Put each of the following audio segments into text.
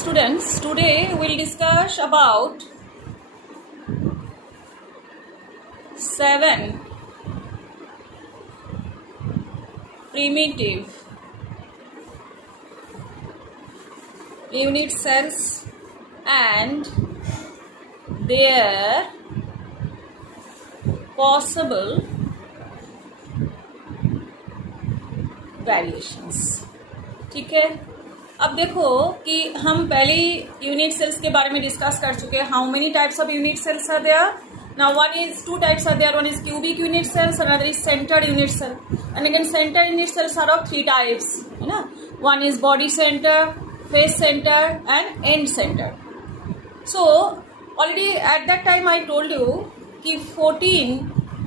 students, today we'll discuss about 7 primitive unit cells and their possible variations. ठीक है, अब देखो कि हम पहले यूनिट सेल्स के बारे में डिस्कस कर चुके हैं. How many types of unit cells are there? Now one is two types are there. One is cubic unit cells, another is centred unit cell. And again centred unit cells are of 3 types, है ना. One is body centre, face centre end end centre. So already at that time I told you कि 14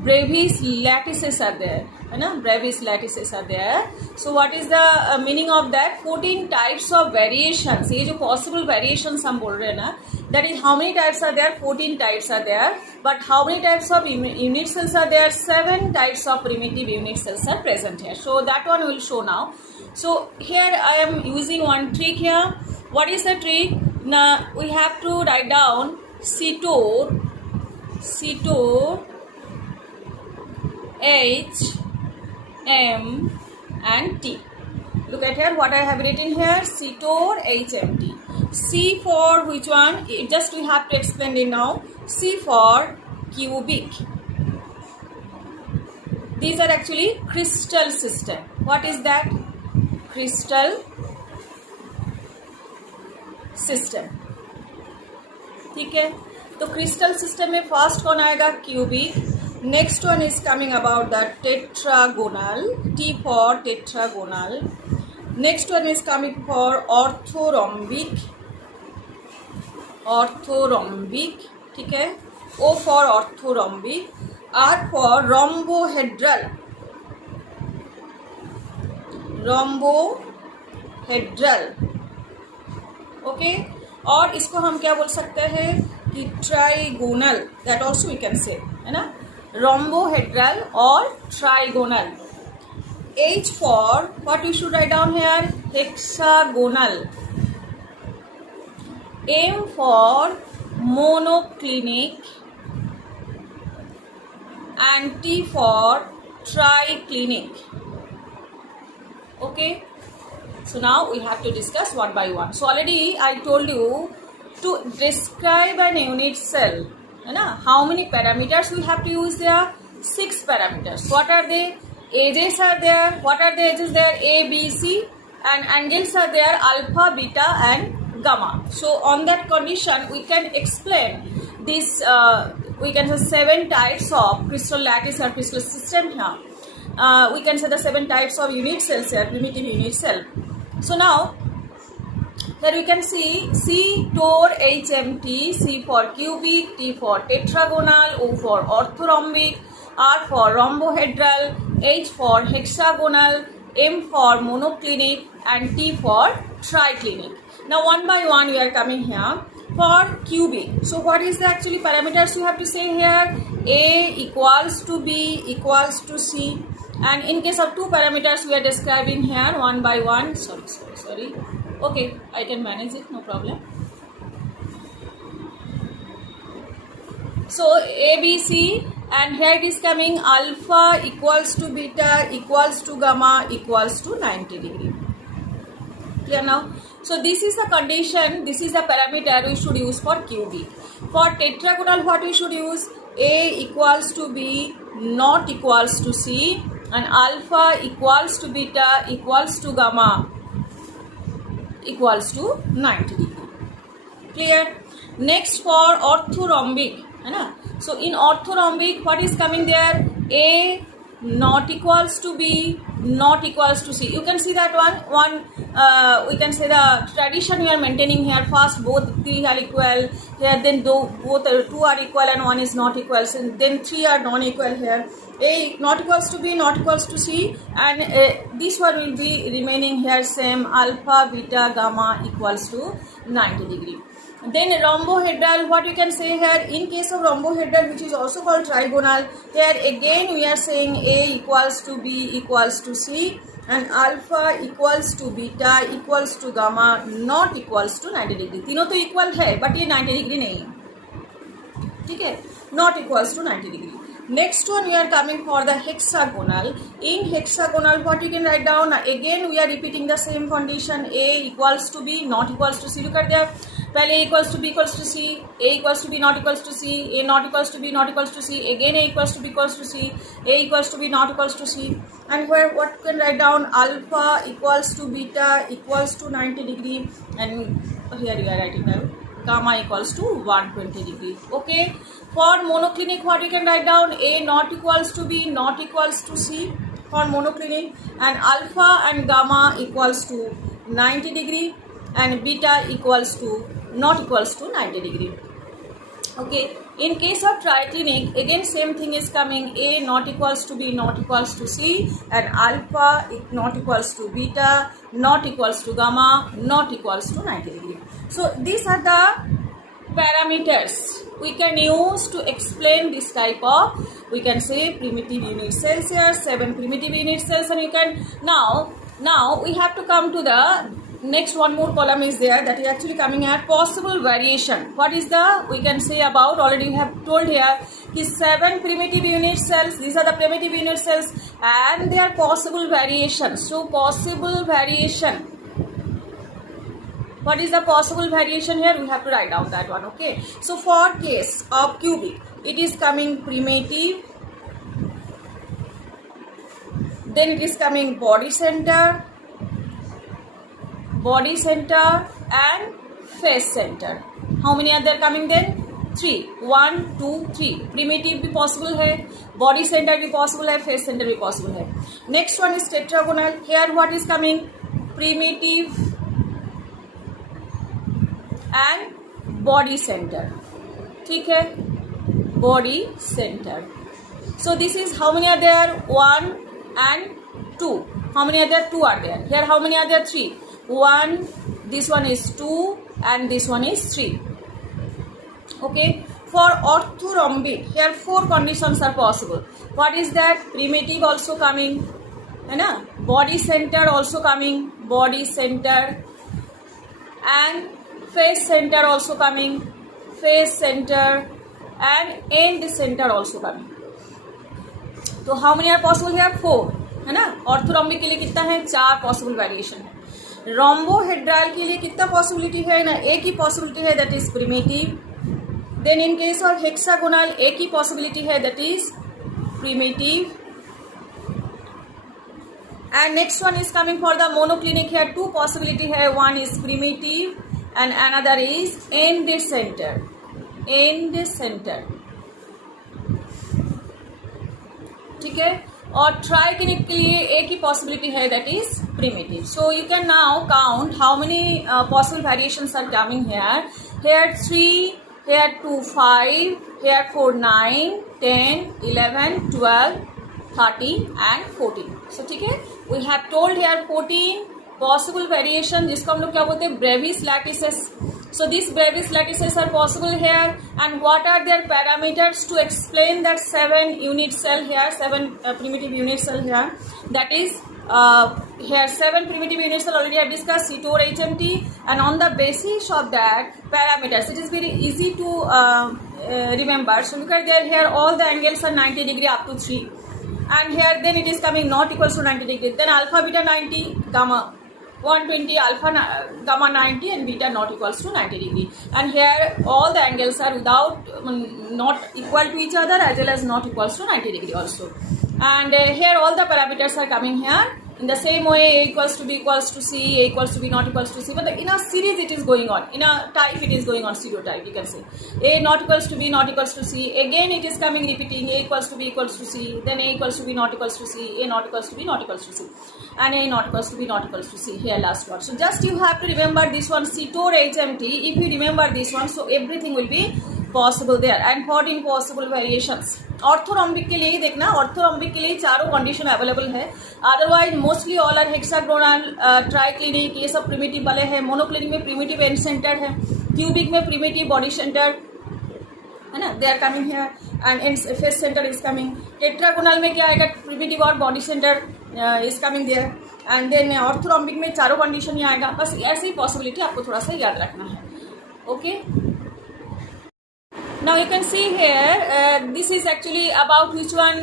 brevis lattices are there, है ना. brevis lattices are there. So what is the meaning of that? 14 types of variations. ये जो possible variations हम बोल रहे हैं ना, that is how many types are there? 14 types are there. But how many types of unit cells are there? 7 types of primitive unit cells are present here. So that one will show now. So here I am using one trick here. What is the trick? Now we have to write down CTOR, H, M and T. Look at here what I have written here, CTOR, H, M, T. C for which one? Just we have to explain it now. C for cubic. These are actually crystal system. What is that? Crystal system. ठीक है, तो crystal system में first कौन आएगा? Cubic. Next one is coming about the tetragonal, T for tetragonal. Next one is coming for orthorhombic, ठीक है. O for orthorhombic, R for rhombohedral, okay. और इसको हम क्या बोल सकते हैं कि trigonal, that also we can say, है ना. rhombohedral or trigonal. H for what you should write down here? Hexagonal. M for monoclinic and T for triclinic. Okay, so now we have to discuss one by one. So already I told you to describe an unit cell, है ना. How many parameters we have to use there? 6 parameters. What are they? Ages are there. What are the ages there? A, B, C, and angles are there, alpha, beta and gamma. So on that condition we can explain this, we can say 7 types of crystal lattice or crystal system here. We can say the 7 types of unit cells here, primitive unit cell. So now here we can see C, TOR, H, M, T. C for cubic, T for tetragonal, O for orthorhombic, R for rhombohedral, H for hexagonal, M for monoclinic and T for triclinic. Now one by one we are coming here. For cubic, so what is the actually parameters you have to say here? A equals to B equals to C, and in case of 2 parameters we are describing here one by one. Sorry. Okay, I can manage it, no problem. So A, B, C, and here it is coming alpha equals to beta equals to gamma equals to 90 degree. Clear now? So this is the condition, this is the parameter we should use for cubic. For tetragonal what we should use? A equals to B not equals to C, and alpha equals to beta equals to gamma equals to 90 degree. Clear? Next for orthorhombic, है ना. So in orthorhombic what is coming there? A not equals to B not equals to C. You can see that one we can say the tradition we are maintaining here. First both 3 are equal here, then both 2 are equal and 1 is not equal, so then 3 are non-equal here. A not equals to B not equals to C, and this one will be remaining here same, alpha beta gamma equals to 90 degree. Then rhombohedral, what you can say here, in case of rhombohedral which is also called trigonal, here again we are saying A equals to B equals to C, and alpha equals to beta equals to gamma not equals to 90 degree. तीनों तो equal है but ये 90 degree नहीं है, ठीक है, not equals to 90 degree. Next one we are coming for the hexagonal. In hexagonal what you can write down, again we are repeating the same condition, a equals to b not equals to c। look at there, पहले a equals to b equals to c, a equals to b not equals to c, a not equals to b not equals to c, again a equals to b equals to c, a equals to b not equals to c, and where what can write down, alpha equals to beta equals to 90 degree, and here you are writing down gamma equals to 120 degree। okay, for monoclinic what you can write down, a not equals to b not equals to c for monoclinic, and alpha and gamma equals to 90 degree and beta equals to not equals to 90 degree। okay, in case of triclinic again same thing is coming, a not equals to b not equals to c, and alpha not equals to beta not equals to gamma not equals to 90 degree। so these are the parameters we can use to explain this type of, we can say primitive unit cells here, 7 primitive unit cells, and you can now we have to come to the next one more column is there, that is actually coming at possible variation। what is the, we can say about, already we have told here is 7 primitive unit cells, these are the primitive unit cells and their possible variations। so possible variation, what is the possible variation here, we have to write down that one। okay, so for case of cubic it is coming primitive, then it is coming body center and face center। how many are there coming then, 3, 1 2 3। primitive भी possible है, body center भी possible है, face center भी possible है। next one is tetragonal, here what is coming, primitive and body center, ठीक है, body center। so this is how many are there, 1 and 2, how many are there, 2 are there here, how many are there, 3, 1, this one is 2 and this one is 3। okay, for orthorhombic here 4 conditions are possible। what is that, primitive also coming है ना, body center also coming, body center, and face center also coming, face center, and end center also coming। तो how many are possible here, 4 है ना। ऑर्थोरॉम्बिक के लिए कितना है, 4 possible variation है। रोम्बोहेड्रल के लिए कितना पॉसिबिलिटी है ना, एक ही पॉसिबिलिटी है, that is primitive. Then in case of hexagonal एक ही पॉसिबिलिटी है, that is primitive. And next one is coming for the monoclinic, here 2 possibility है, one is primitive and another is end center, ठीक है। और triclinic के लिए एक ही पॉसिबिलिटी है, that is primitive. So you can now count how many possible variations are coming here, here 3, here 2 5, here 4 9 10 11 12 13 and 14। So ठीक है, we have told here 14 possible variation, जिसको हम लोग क्या बोलते हैं, brevis lattices। so these brevis lattices are possible here, and what are their parameters to explain that 7 unit cell here, 7 primitive unit cell here, that is here 7 primitive unit cell already I have discussed, CTOR HMT, and on the basis of that parameters it is very easy to remember। so look at there, here all the angles are 90 degree up to 3, and here then it is coming not equals to 90 degree, then alpha beta 90, gamma 120, alpha gamma 90 and beta not equals to 90 degree, and here all the angles are without not equal to each other as well as not equals to 90 degree also, and here all the parameters are coming here in the same way, a equals to b equals to c, a equals to b not equals to c, but in a series it is going on, in a type it is going on, stereotype you can say, a not equals to b not equals to c, again it is coming repeating, a equals to b equals to c, then a equals to b not equals to c, a not equals to b not equals to c, and a not equals to b not equals to c, here last one। so just you have to remember this one, CTOR HMT, if you remember this one, so everything will be possible there। and 14 possible variations। ऑर्थोरॉम्बिक के लिए ही देखना, ऑर्थोरॉम्बिक के लिए चारों condition available है, otherwise mostly all are hexagonal, triclinic ये सब primitive वाले हैं, मोनोक्लिनिक में प्रिमिटिव एंड सेंटर है, क्यूबिक में प्रिमिटिव बॉडी सेंटर है ना, they are coming here, and face centre is coming. Tetragonal में क्या आएगा, प्रिमिटिव और body centre is coming there, and then orthorhombic में चारों कंडीशन ही आएगा. बस ऐसे ही पॉसिबिलिटी आपको थोड़ा सा याद रखना है. Okay. Now you can see here, this is actually about which one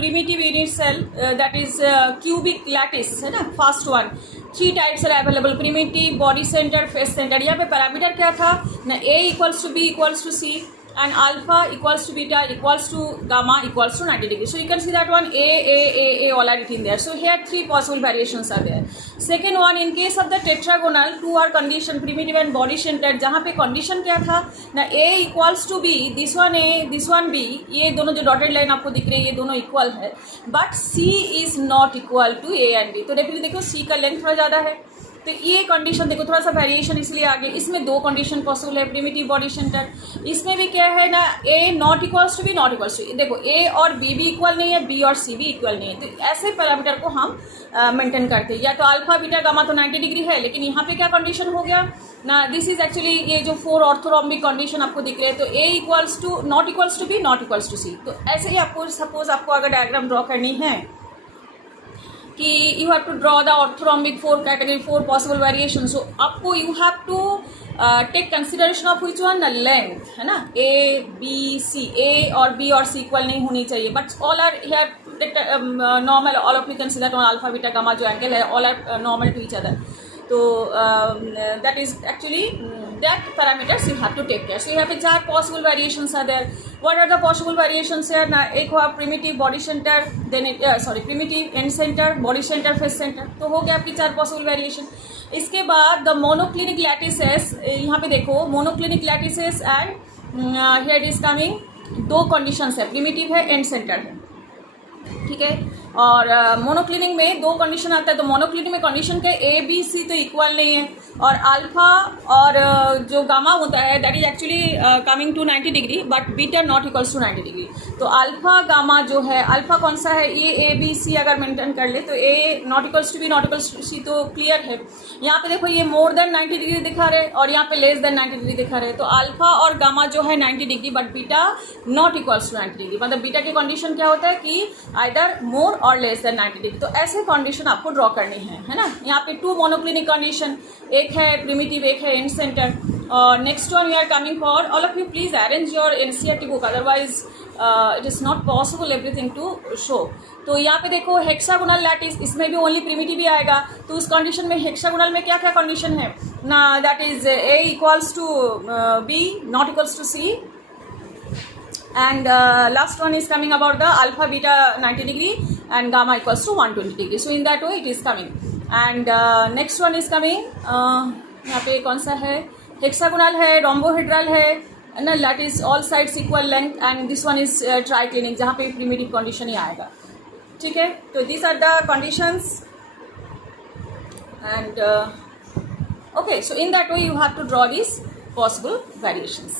primitive unit cell, that is cubic lattice, है ना, first one. 3 types are available: primitive, body center, face center. यहाँ पे पैरामीटर क्या था ना, A equals to B equals to C and alpha equals to beta equals to gamma equals to 90 degrees. So you can see that one A all are written there. So here 3 possible variations are there. Second one, in case of the tetragonal, 2 are condition, primitive and body centered. जहाँ पे condition क्या था ना, A equals to B, this one A, this one B, ये दोनों जो dotted line आपको दिख रही है ये दोनों equal है, but C is not equal to A and B. तो डेफिनेटली देखो C का लेंथ थोड़ा ज़्यादा है, तो ये कंडीशन देखो थोड़ा सा वेरिएशन इसलिए आगे. इसमें 2 कंडीशन पॉसिबल है, प्रिमिटिव, बॉडी सेंटर. इसमें भी क्या है ना, A not equals to B not equals to. देखो ए और बी भी इक्वल नहीं है, बी और सी भी इक्वल नहीं है. तो ऐसे पैरामीटर को हम मेंटेन करते हैं. या तो अल्फा बीटा गामा तो 90 डिग्री है, लेकिन यहाँ पे क्या कंडीशन हो गया ना, दिस इज एक्चुअली ये जो 4 ऑर्थोरॉम्बिक कंडीशन आपको दिख रहे हैं, तो A equals to not equals to B not equals to C. तो ऐसे ही आपको सपोज आपको अगर डायग्राम ड्रॉ करनी है कि you have to draw the orthorhombic 4 category 4 possible variation. So आपको you have to take consideration of which one, length, है ना. ए बी सी, ए और बी और सी इक्वल नहीं होनी चाहिए, but all are here normal. All of you consider on alpha beta gamma जो angle है, all are normal to each other. तो that is actually that parameters you have to take care. So you have 4 possible variations are there. What are the possible variations here? Now एक हुआ primitive body center, then primitive end center, body center, face center. तो हो गया आपकी 4 possible variation. इसके बाद the monoclinic lattices, यहाँ पे देखो monoclinic lattices and here it is coming 2 conditions है, primitive है, end center है, ठीक है. और मोनोक्लिनिक में 2 कंडीशन आता है. तो मोनोक्लिनिक में कंडीशन के ए बी सी तो इक्वल नहीं है, और अल्फा और जो गामा होता है that is actually coming to 90 degree, but beta not equals to 90 degree. तो अल्फा गामा जो है, अल्फा कौन सा है, ये ए बी सी अगर मेंटेन कर ले तो A not equals to B not equals to C तो क्लियर है. यहाँ पे देखो ये मोर देन 90 डिग्री दिखा रहे और यहाँ पे लेस देन 90 डिग्री दिखा रहे. तो अल्फा और गामा जो है 90 degree, but beta not equals to 90 degree. मतलब बीटा की कंडीशन क्या होता है कि आइदर मोर और लेस देन 90 डिग्री. तो ऐसे कंडीशन आपको ड्रॉ करनी है ना. यहाँ पे 2 मोनोक्लिनिक कंडीशन, एक है प्रिमिटिव, एक है एंड सेंटर. और next one we are coming for all of you, please arrange your NCERT book, otherwise it is not possible everything to show. तो यहाँ पे देखो हेक्सागोनल लैटिस, इसमें भी ओनली प्रिमिटिव ही आएगा. तो उस कंडीशन में हेक्सागोनल में क्या क्या कंडीशन है ना, that is A equals to B not equals to C. And last one is coming about the alpha beta 90 degree and gamma equals to 120 degree. So in that way it is coming. And next one is coming, यहाँ पे कौन सा है, hexagonal है, rhombohedral है ना, lattice all sides equal length. And this one is triclinic, जहाँ पे प्रिमिटिव कंडीशन ही आएगा, ठीक है. तो this are the conditions and okay. So in that way you have to draw this possible variations.